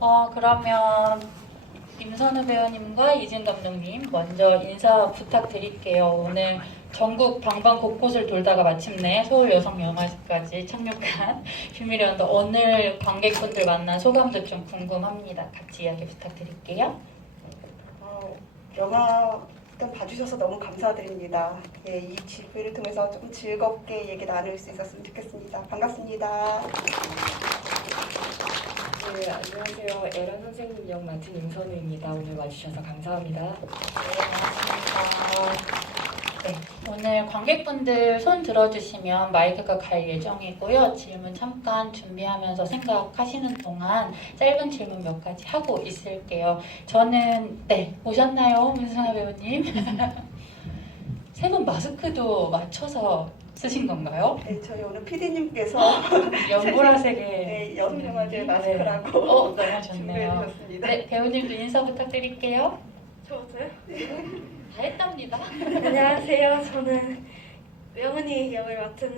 그러면 임선우 배우님과 이진 감독님 먼저 인사 부탁드릴게요. 오늘 전국 방방곳곳을 돌다가 마침내 서울여성영화제까지 착륙한 비밀의 언덕, 오늘 관객분들 만난 소감도 좀 궁금합니다. 같이 이야기 부탁드릴게요. 영화 일단 봐주셔서 너무 감사드립니다. 예, 이 기회를 통해서 좀 즐겁게 얘기 나눌 수 있었으면 좋겠습니다. 반갑습니다. 네, 안녕하세요. 에란 선생님 역 맡은 임선우입니다. 오늘 와주셔서 감사합니다. 반갑습니다. 네, 오늘 관객분들 손 들어주시면 마이크가 갈 예정이고요. 질문 잠깐 준비하면서 생각하시는 동안 짧은 질문 몇 가지 하고 있을게요. 저는 오셨나요, 문승아 배우님? 세 분 마스크도 맞춰서 쓰신 건가요? 네, 저희 오늘 PD님께서 연보라색의 네, 여성영화제 네. 마스크라고 너무 좋네요. 준비해주셨습니다. 네, 배우님도 인사 부탁드릴게요. 저도요? 다 했답니다. 안녕하세요. 저는 명은이 역을 맡은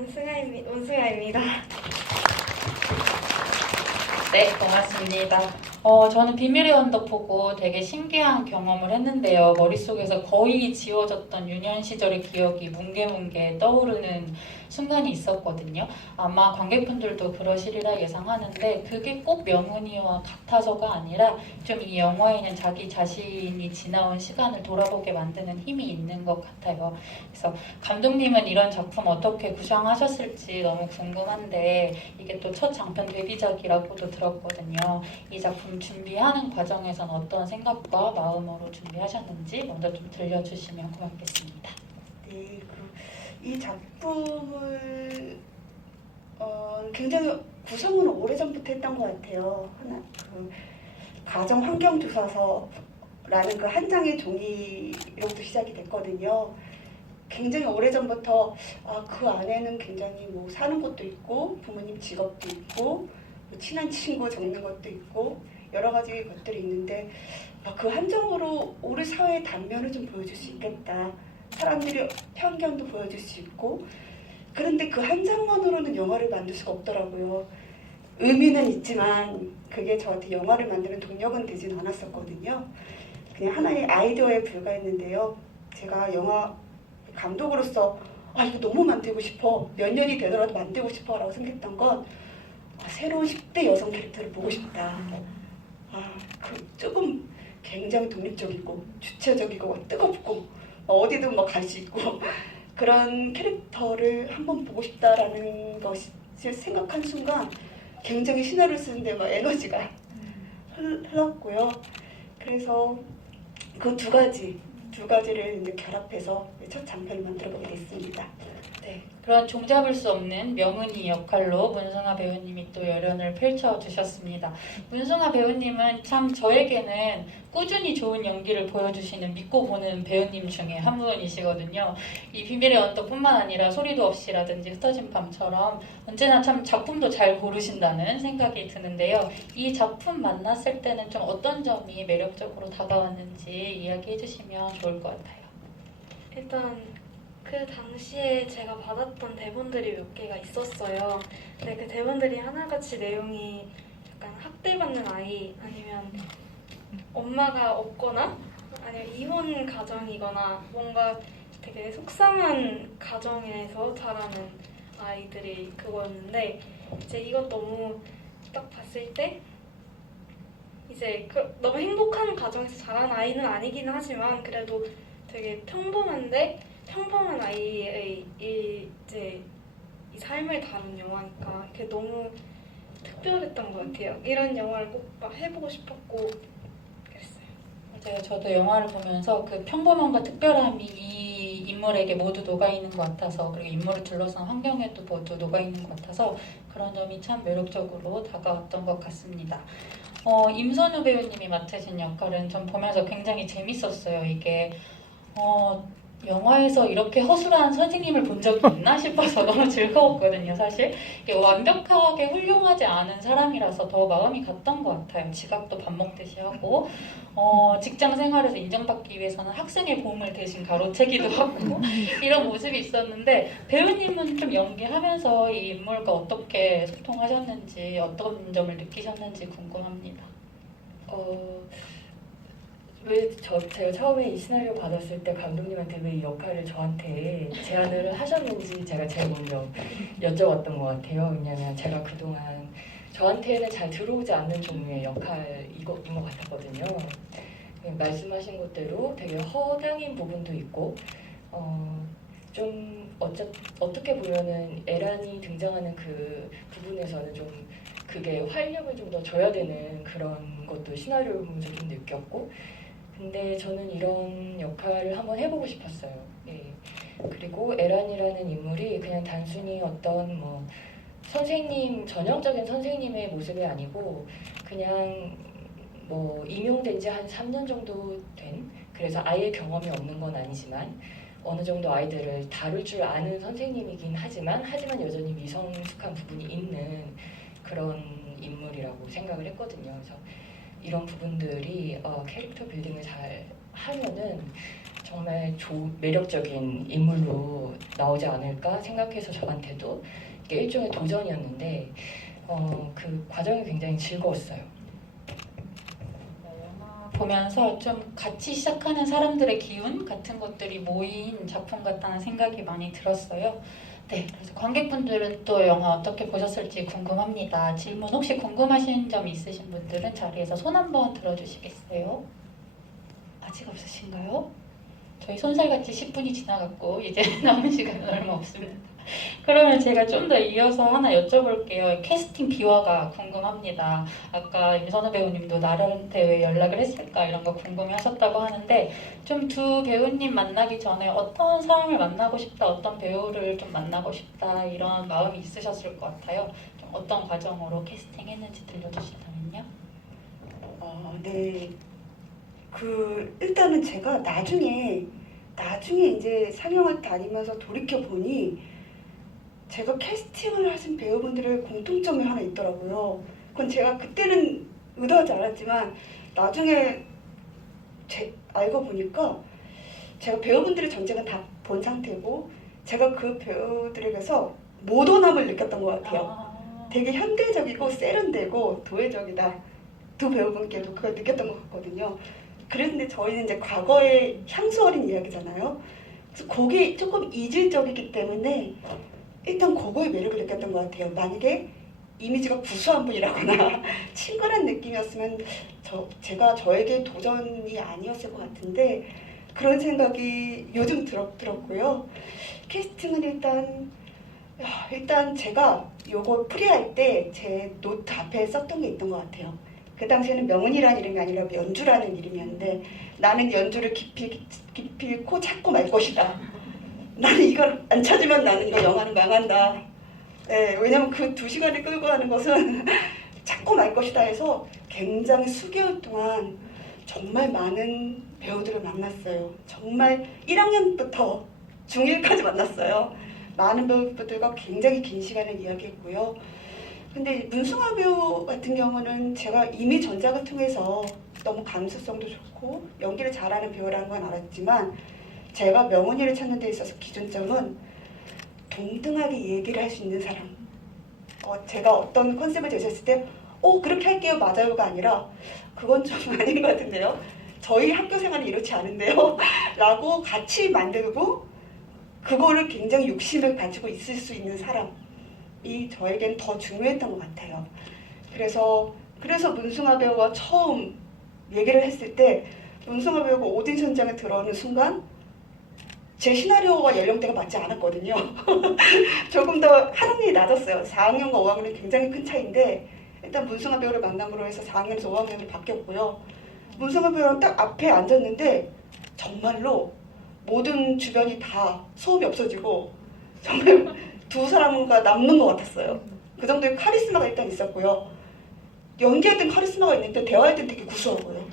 온승아입니다. 네, 고맙습니다. 저는 비밀의 언덕 보고 되게 신기한 경험을 했는데요. 머릿속에서 거의 지워졌던 유년 시절의 기억이 뭉게뭉게 떠오르는 순간이 있었거든요. 아마 관객분들도 그러시리라 예상하는데 그게 꼭 명은이와 같아서가 아니라 좀 이 영화에는 자기 자신이 지나온 시간을 돌아보게 만드는 힘이 있는 것 같아요. 그래서 감독님은 이런 작품 어떻게 구상하셨을지 너무 궁금한데 이게 또 첫 장편 데뷔작이라고도 들었거든요. 이 작품 준비하는 과정에선 어떤 생각과 마음으로 준비하셨는지 먼저 좀 들려주시면 고맙겠습니다. 네, 이 작품을 굉장히 구성은 오래전부터 했던 것 같아요. 가정 환경 조사서라는 그 한 장의 종이로부터 시작이 됐거든요. 굉장히 오래전부터 그 안에는 굉장히 뭐 사는 것도 있고 부모님 직업도 있고 뭐 친한 친구 적는 것도 있고 여러 가지 것들이 있는데 그 한 장으로 우리 사회의 단면을 좀 보여줄 수 있겠다. 사람들이 편견도 보여줄 수 있고 그런데 그 한 장만으로는 영화를 만들 수가 없더라고요. 의미는 있지만 그게 저한테 영화를 만드는 동력은 되진 않았었거든요. 그냥 하나의 아이디어에 불과했는데요. 제가 영화 감독으로서 이거 너무 만들고 싶어, 몇 년이 되더라도 만들고 싶어 라고 생각했던 건 새로운 10대 여성 캐릭터를 보고 싶다. 조금 굉장히 독립적이고 주체적이고 뜨겁고 어디든 갈 수 있고 그런 캐릭터를 한번 보고 싶다라는 것을 생각한 순간 굉장히 신화를 쓰는데 에너지가 흘렀고요. 그래서 그 두 가지를 이제 결합해서 첫 장편을 만들어보게 됐습니다. 네, 그런 종잡을 수 없는 명은이 역할로 문승아 배우님이 또 열연을 펼쳐주셨습니다. 문승아 배우님은 참 저에게는 꾸준히 좋은 연기를 보여주시는 믿고 보는 배우님 중에 한 분이시거든요. 이 비밀의 언덕뿐만 아니라 소리도 없이라든지 흩어진 밤처럼 언제나 참 작품도 잘 고르신다는 생각이 드는데요. 이 작품 만났을 때는 좀 어떤 점이 매력적으로 다가왔는지 이야기해 주시면 좋을 것 같아요. 일단 그 당시에 제가 받았던 대본들이 몇 개가 있었어요. 근데 그 대본들이 하나같이 내용이 약간 학대받는 아이 아니면 엄마가 없거나 아니면 이혼 가정이거나 뭔가 되게 속상한 가정에서 자라는 아이들이 그거였는데 이제 이것 너무 딱 봤을 때 이제 너무 행복한 가정에서 자란 아이는 아니긴 하지만 그래도 되게 평범한 아이의 이제 이 삶을 다룬 영화니까 그게 너무 특별했던 것 같아요. 이런 영화를 꼭 막 해보고 싶었고 그랬어요. 맞아요. 저도 영화를 보면서 그 평범함과 특별함이 이 인물에게 모두 녹아있는 것 같아서 그리고 인물을 둘러싼 환경에도 모두 녹아있는 것 같아서 그런 점이 참 매력적으로 다가왔던 것 같습니다. 임선우 배우님이 맡으신 역할은 전 보면서 굉장히 재밌었어요. 이게 영화에서 이렇게 허술한 선생님을 본 적이 있나 싶어서 너무 즐거웠거든요. 사실 이게 완벽하게 훌륭하지 않은 사람이라서 더 마음이 갔던 것 같아요. 지각도 밥 먹듯이 하고 직장 생활에서 인정받기 위해서는 학생의 몸을 대신 가로채기도 하고 이런 모습이 있었는데 배우님은 좀 연기하면서 이 인물과 어떻게 소통하셨는지 어떤 점을 느끼셨는지 궁금합니다. 제가 처음에 이 시나리오 받았을 때 감독님한테 왜 이 역할을 저한테 제안을 하셨는지 제가 제일 먼저 여쭤봤던 것 같아요. 왜냐하면 제가 그동안 저한테는 잘 들어오지 않는 종류의 역할인 것 같았거든요. 말씀하신 것대로 되게 허당인 부분도 있고 좀 어떻게 보면은 에란이 등장하는 그 부분에서는 좀 그게 활력을 좀 더 줘야 되는 그런 것도 시나리오 보면서 좀 느꼈고, 근데 저는 이런 역할을 한번 해보고 싶었어요. 예. 그리고 에란이라는 인물이 그냥 단순히 어떤 뭐 선생님, 전형적인 선생님의 모습이 아니고 그냥 뭐 임용된 지 한 3년 정도 된, 그래서 아예 경험이 없는 건 아니지만 어느 정도 아이들을 다룰 줄 아는 선생님이긴 하지만 여전히 미성숙한 부분이 있는 그런 인물이라고 생각을 했거든요. 그래서 이런 부분들이 캐릭터 빌딩을 잘 하면은 정말 매력적인 인물로 나오지 않을까 생각해서 저한테도 이게 일종의 도전이었는데 그 과정이 굉장히 즐거웠어요. 영화 보면서 좀 같이 시작하는 사람들의 기운 같은 것들이 모인 작품 같다는 생각이 많이 들었어요. 네, 그래서 관객분들은 또 영화 어떻게 보셨을지 궁금합니다. 질문 혹시 궁금하신 점 있으신 분들은 자리에서 손 한번 들어주시겠어요? 아직 없으신가요? 저희 손살같이 10분이 지나갔고 이제 남은 시간은 얼마 없습니다. 그러면 제가 좀 더 이어서 하나 여쭤볼게요. 캐스팅 비화가 궁금합니다. 아까 임선우 배우님도 나한테 왜 연락을 했을까 이런 거 궁금해하셨다고 하는데 좀 두 배우님 만나기 전에 어떤 사람을 만나고 싶다, 어떤 배우를 좀 만나고 싶다 이런 마음이 있으셨을 것 같아요. 좀 어떤 과정으로 캐스팅했는지 들려주신다면요. 네. 일단은 제가 나중에 이제 상영을 다니면서 돌이켜 보니 제가 캐스팅을 하신 배우분들의 공통점이 하나 있더라고요. 그건 제가 그때는 의도하지 않았지만 나중에 알고 보니까 제가 배우분들의 전쟁은 다 본 상태고 제가 그 배우들에게서 모던함을 느꼈던 것 같아요. 되게 현대적이고 세련되고 도회적이다. 두 배우분께도 그걸 느꼈던 것 같거든요. 그런데 저희는 이제 과거의 향수 어린 이야기잖아요. 그래서 그게 조금 이질적이기 때문에 일단 그거의 매력을 느꼈던 것 같아요. 만약에 이미지가 구수한 분이라거나 친근한 느낌이었으면 제가 저에게 도전이 아니었을 것 같은데 그런 생각이 요즘 들었고요. 캐스팅은 일단 제가 요거 풀이할 때 제 노트 앞에 썼던 게 있던 것 같아요. 그 당시에는 명은이라는 이름이 아니라 연주라는 이름이었는데 나는 연주를 깊이 잃고 찾고 말 것이다. 나는 이걸 안 찾으면 나는 이 영화는 망한다. 네, 왜냐면 그 2시간을 끌고 가는 것은 찾고 말 것이다 해서 굉장히 수개월 동안 정말 많은 배우들을 만났어요. 정말 1학년부터 중1까지 만났어요. 많은 배우들과 굉장히 긴 시간을 이야기했고요. 근데 문승아 배우 같은 경우는 제가 이미 전작을 통해서 너무 감수성도 좋고 연기를 잘하는 배우라는 건 알았지만 제가 명훈이를 찾는 데 있어서 기준점은 동등하게 얘기를 할 수 있는 사람. 제가 어떤 컨셉을 제시했을 때 그렇게 할게요 맞아요가 아니라 그건 좀 아닌 것 같은데요. 저희 학교 생활은 이렇지 않은데요. 라고 같이 만들고 그거를 굉장히 욕심을 가지고 있을 수 있는 사람이 저에겐 더 중요했던 것 같아요. 그래서 문승아 배우와 처음 얘기를 했을 때 문승아 배우가 오디션장에 들어오는 순간 제 시나리오와 연령대가 맞지 않았거든요. 조금 더 학년이 낮았어요. 4학년과 5학년은 굉장히 큰 차이인데 일단 문승아 배우를 만남으로 해서 4학년에서 5학년으로 바뀌었고요. 문승아 배우랑 딱 앞에 앉았는데 정말로 모든 주변이 다 소음이 없어지고 정말 두 사람과 남는 것 같았어요. 그 정도의 카리스마가 일단 있었고요. 연기할 땐 카리스마가 있는데 대화할 땐 되게 구수하고요.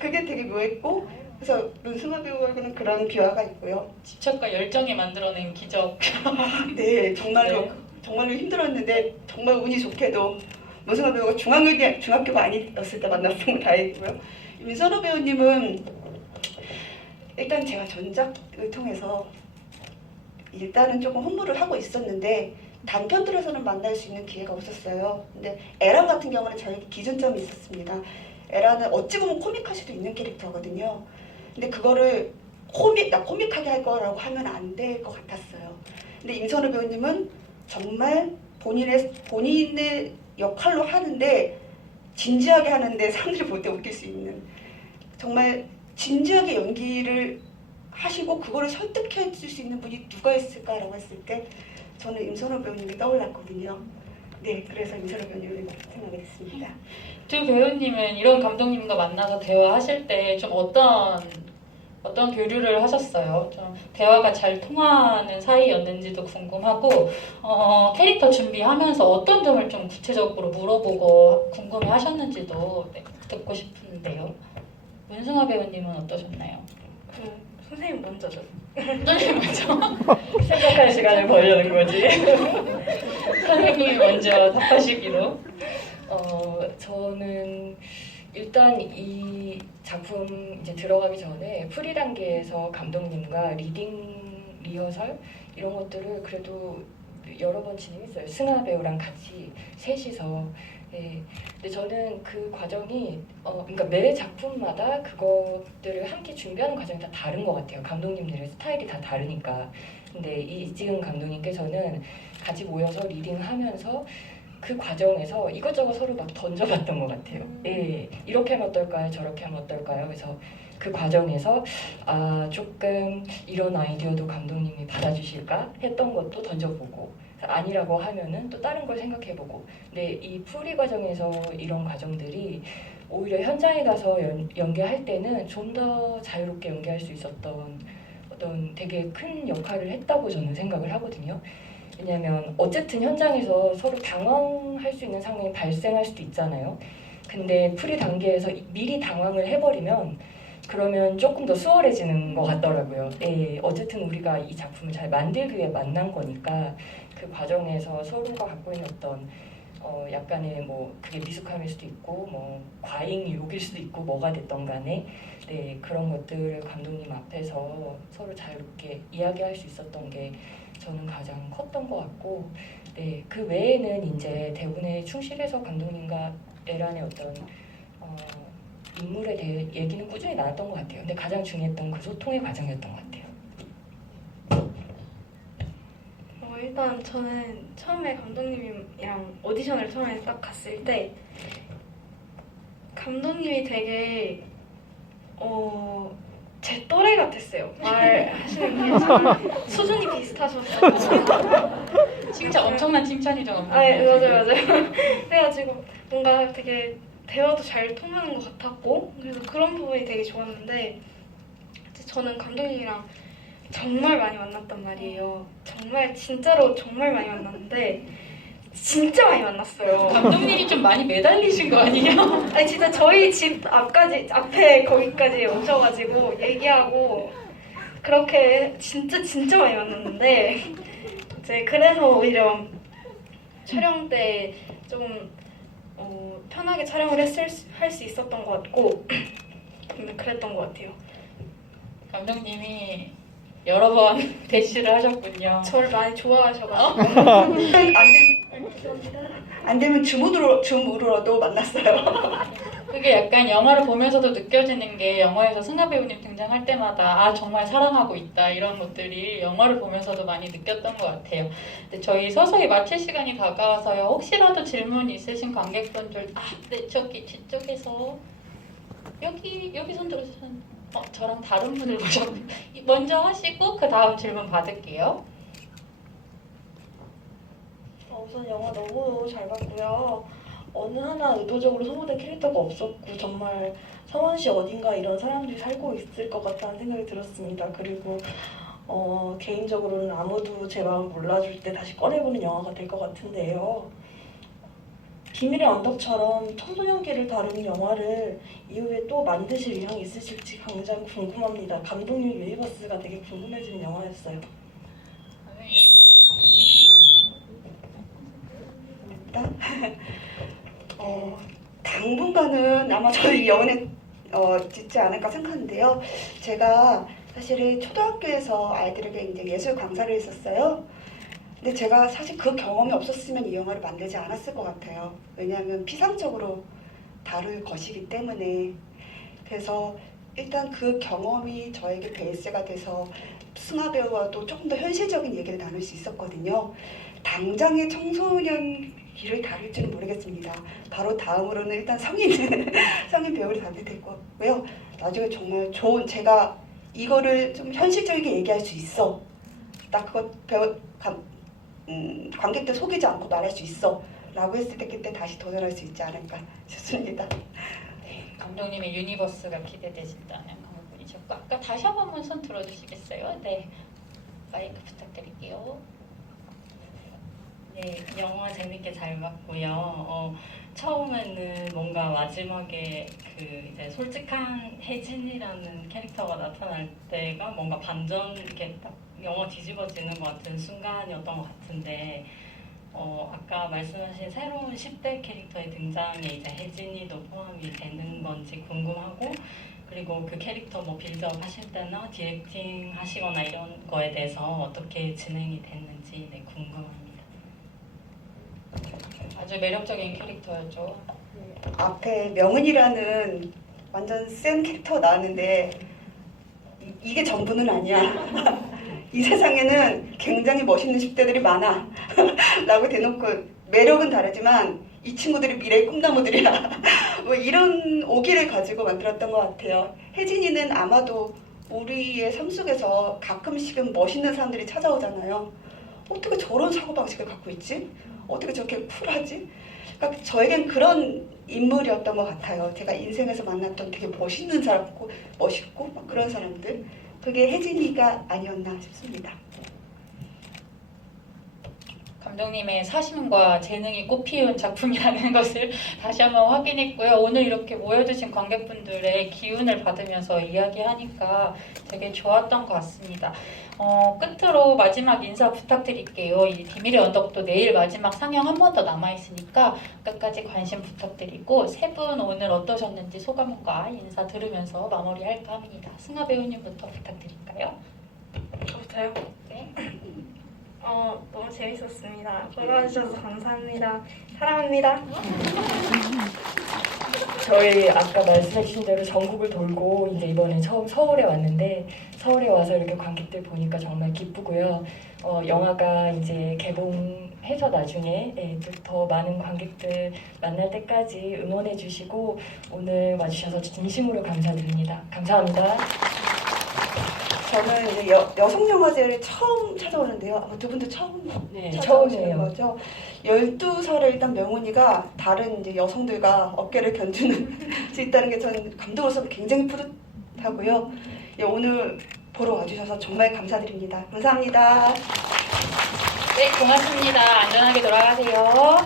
그게 되게 묘했고 그래서 문승아 배우하고는 그런 비화가 있고요. 집착과 열정이 만들어낸 기적. 네, 정말로 네. 정말로 힘들었는데 정말 운이 좋게도 문승아 배우가 중학교가 아니었을 때 만났던 다행이고요. 임선호 배우님은 일단 제가 전작을 통해서 일단은 조금 홍보를 하고 있었는데 단편들에서는 만날 수 있는 기회가 없었어요. 근데 에란 같은 경우는 저에게 기준점이 있었습니다. 에란은 어찌 보면 코믹할 수도 있는 캐릭터거든요. 근데 그거를 코믹하게 할 거라고 하면 안 될 것 같았어요. 근데 임선우 배우님은 정말 본인의 역할로 하는데 진지하게 하는데 사람들이 볼 때 웃길 수 있는, 정말 진지하게 연기를 하시고 그거를 설득해 줄 수 있는 분이 누가 있을까라고 했을 때 저는 임선우 배우님이 떠올랐거든요. 네, 그래서 임선우 배우님을 생각하게 됐습니다. 두 배우님은 이런 감독님과 만나서 대화하실 때 좀 어떤 교류를 하셨어요? 좀 대화가 잘 통하는 사이였는지도 궁금하고, 캐릭터 준비하면서 어떤 점을 좀 구체적으로 물어보고 궁금해하셨는지도 네, 듣고 싶은데요. 문승아 배우님은 어떠셨나요? 선생님 먼저죠. 선생님 먼저. 생각할 시간을 벌려는 거지. 선생님이 먼저 답하시기로. 저는 일단 이 작품 이제 들어가기 전에 프리 단계에서 감독님과 리딩 리허설 이런 것들을 그래도 여러 번 진행했어요. 승아 배우랑 같이 셋이서. 네. 근데 저는 그 과정이 그러니까 매 작품마다 그것들을 함께 준비하는 과정이 다 다른 것 같아요. 감독님들의 스타일이 다 다르니까. 근데 이지은 감독님께서는 같이 모여서 리딩하면서 그 과정에서 이것저것 서로 막 던져봤던 것 같아요. 예, 이렇게 하면 어떨까요? 저렇게 하면 어떨까요? 그래서 그 과정에서 조금 이런 아이디어도 감독님이 받아주실까 했던 것도 던져보고, 아니라고 하면은 또 다른 걸 생각해보고. 근데 이 프리 과정에서 이런 과정들이 오히려 현장에 가서 연기할 때는 좀 더 자유롭게 연기할 수 있었던 어떤 되게 큰 역할을 했다고 저는 생각을 하거든요. 왜냐하면 어쨌든 현장에서 서로 당황할 수 있는 상황이 발생할 수도 있잖아요. 근데 프리 단계에서 미리 당황을 해버리면 그러면 조금 더 수월해지는 것 같더라고요. 예, 어쨌든 우리가 이 작품을 잘 만들기 위해 만난 거니까 그 과정에서 서로가 갖고 있는 어떤 약간의 뭐 그게 미숙함일 수도 있고 뭐 과잉 유혹일 수도 있고 뭐가 됐던 간에 네, 그런 것들을 감독님 앞에서 서로 자유롭게 이야기할 수 있었던 게 저는 가장 컸던 것 같고, 네, 그 외에는 이제 대본에 충실해서 감독님과 에란의 어떤 인물에 대해 얘기는 꾸준히 나눴던 것 같아요. 근데 가장 중요했던 그 소통의 과정이었던 것 같아요. 일단 저는 처음에 감독님이랑 오디션을 처음에 딱 갔을 때 감독님이 되게 제 또래 같았어요. 말하시는 게 참 수준이 비슷하셔서. 칭찬, 엄청난 칭찬이죠. 맞아요. 그래가지고 뭔가 되게 대화도 잘 통하는 것 같았고, 그래서 그런 부분이 되게 좋았는데, 저는 감독님이랑 정말 많이 만났단 말이에요. 정말 진짜로 정말 많이 만났는데 진짜 많이 만났어요. 감독님이 좀 많이 매달리신 거 아니에요? 아니 진짜 저희 집 앞에 거기까지 오셔가지고 얘기하고 그렇게 진짜 많이 만났는데, 이제 그래서 오히려 촬영 때 좀 편하게 촬영을 할 수 있었던 것 같고 그랬던 것 같아요. 감독님이 여러 번 대시를 하셨군요. 저를 많이 좋아하셔가지고. 안 되면 줌으로도 만났어요. 그게 약간 영화를 보면서도 느껴지는 게, 영화에서 승아 배우님 등장할 때마다 정말 사랑하고 있다 이런 것들이 영화를 보면서도 많이 느꼈던 것 같아요. 근데 저희 서서히 마칠 시간이 다가와서요. 혹시라도 질문 있으신 관객분들, 네, 저기 뒤쪽에서 여기 손 들어주신 저랑 다른 분을 보셨고 먼저 하시고 그 다음 질문 받을게요. 우선 영화 너무 잘 봤고요. 어느 하나 의도적으로 소모된 캐릭터가 없었고 정말 서원시 어딘가 이런 사람들이 살고 있을 것 같다는 생각이 들었습니다. 그리고 개인적으로는 아무도 제 마음 몰라줄 때 다시 꺼내보는 영화가 될 것 같은데요. 비밀의 언덕처럼 청소년기를 다루는 영화를 이후에 또 만드실 의향이 있으실지 굉장히 궁금합니다. 감독님 유니버스가 되게 궁금해지는 영화였어요. 당분간은 아마 저희 영화에 짓지 않을까 생각하는데요. 제가 사실은 초등학교에서 아이들에게 이제 예술 강사를 했었어요. 근데 제가 사실 그 경험이 없었으면 이 영화를 만들지 않았을 것 같아요. 왜냐하면 피상적으로 다룰 것이기 때문에. 그래서 일단 그 경험이 저에게 베이스가 돼서 승하 배우와도 조금 더 현실적인 얘기를 나눌 수 있었거든요. 당장의 청소년 길을 다룰지는 모르겠습니다. 바로 다음으로는 일단 성인 배우를 다룰 테고요. 나중에 정말 좋은, 제가 이거를 좀 현실적이게 얘기할 수 있어. 나 그거 관객들 속이지 않고 말할 수 있어. 라고 했을 때 그때 다시 도전할 수 있지 않을까 싶습니다. 네, 감독님의 유니버스가 기대되신다는 강국분이셨고, 아까 다시 한 번만 손 들어주시겠어요? 네, 마이크 부탁드릴게요. 네, 영화 재밌게 잘 봤고요. 처음에는 뭔가 마지막에 그 이제 솔직한 혜진이라는 캐릭터가 나타날 때가 뭔가 반전, 이렇게 딱 영화 뒤집어지는 것 같은 순간이었던 것 같은데, 아까 말씀하신 새로운 10대 캐릭터의 등장에 이제 혜진이도 포함이 되는 건지 궁금하고, 그리고 그 캐릭터 뭐 빌드업 하실 때나 디렉팅 하시거나 이런 거에 대해서 어떻게 진행이 됐는지 네, 궁금합니다. 아주 매력적인 캐릭터였죠. 앞에 명은이라는 완전 센 캐릭터 나왔는데 이게 전부는 아니야. 이 세상에는 굉장히 멋있는 10대들이 많아. 라고 대놓고 매력은 다르지만 이 친구들이 미래의 꿈나무들이야. 뭐 이런 오기를 가지고 만들었던 것 같아요. 혜진이는 아마도 우리의 삶 속에서 가끔씩은 멋있는 사람들이 찾아오잖아요. 어떻게 저런 사고방식을 갖고 있지? 어떻게 저렇게 쿨하지? 그러니까 저에겐 그런 인물이었던 것 같아요. 제가 인생에서 만났던 되게 멋있는 사람, 멋있고 막 그런 사람들. 그게 혜진이가 아니었나 싶습니다. 감독님의 사심과 재능이 꽃피운 작품이라는 것을 다시 한번 확인했고요. 오늘 이렇게 모여주신 관객분들의 기운을 받으면서 이야기하니까 되게 좋았던 것 같습니다. 끝으로 마지막 인사 부탁드릴게요. 이 비밀의 언덕도 내일 마지막 상영 한 번 더 남아있으니까 끝까지 관심 부탁드리고, 세 분 오늘 어떠셨는지 소감과 인사 들으면서 마무리할까 합니다. 승하 배우님부터 부탁드릴까요? 저부터요? 네. 너무 재밌었습니다. 불러주셔서 감사합니다. 사랑합니다. 저희 아까 말씀해주신 대로 전국을 돌고 이제 이번에 처음 서울에 왔는데, 서울에 와서 이렇게 관객들 보니까 정말 기쁘고요. 영화가 이제 개봉해서 나중에 또 더 많은 관객들 만날 때까지 응원해 주시고 오늘 와주셔서 진심으로 감사드립니다. 감사합니다. 저는 이제 여성 영화제를 처음 찾아오는데요. 아마 두 분도 처음 네, 찾아오시는 처음이에요. 거죠. 12살에 일단 명훈이가 다른 이제 여성들과 어깨를 견주는 수 있다는 게 저는 감독으로서 굉장히 뿌듯하고요. 예, 오늘 보러 와주셔서 정말 감사드립니다. 감사합니다. 네, 고맙습니다. 안전하게 돌아가세요.